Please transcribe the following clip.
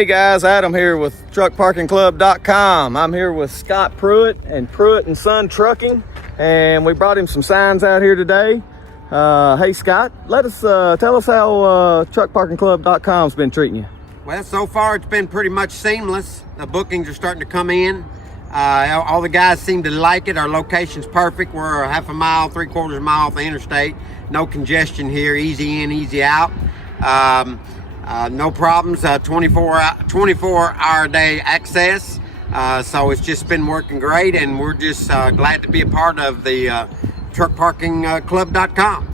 Hey guys, Adam here with truckparkingclub.com. I'm here with Scott Pruitt and Pruitt and Son Trucking, and we brought him some signs out here today. Hey Scott, tell us how truckparkingclub.com's been treating you. Well, so far it's been pretty much seamless. The bookings are starting to come in. All the guys seem to like it. Our location's perfect. We're a half a mile, 3/4 mile off the interstate. No congestion here, easy in, easy out. No problems, 24-hour day access. So it's just been working great, and we're just glad to be a part of the truckparkingclub.com.